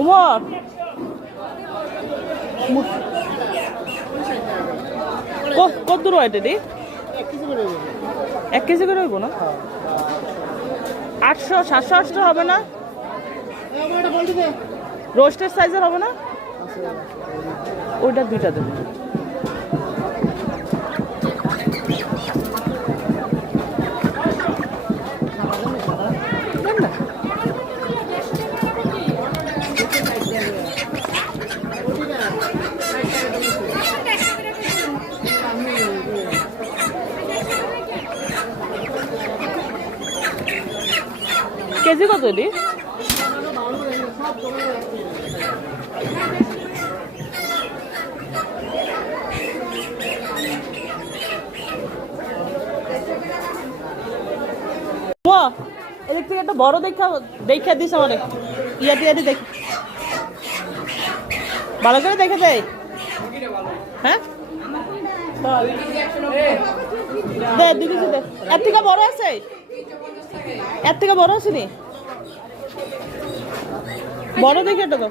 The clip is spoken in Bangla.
উমর কত দূর হয় দিদি? 1 কেজি করে হইব না? 800 700 800 হবে না? রোস্টের সাইজের হবে না? ওইটা 2টা দেবেন। কেজি কত দি? এদিক থেকে একটা বড় দেখা দিস আমার ইয়া দিয়ে দেখ, ভালো করে দেখে দেয়। হ্যাঁ দে দিদি, এর থেকে বড় আছে? এর থেকে বড় আছে নি? বড় দেখে এটা তো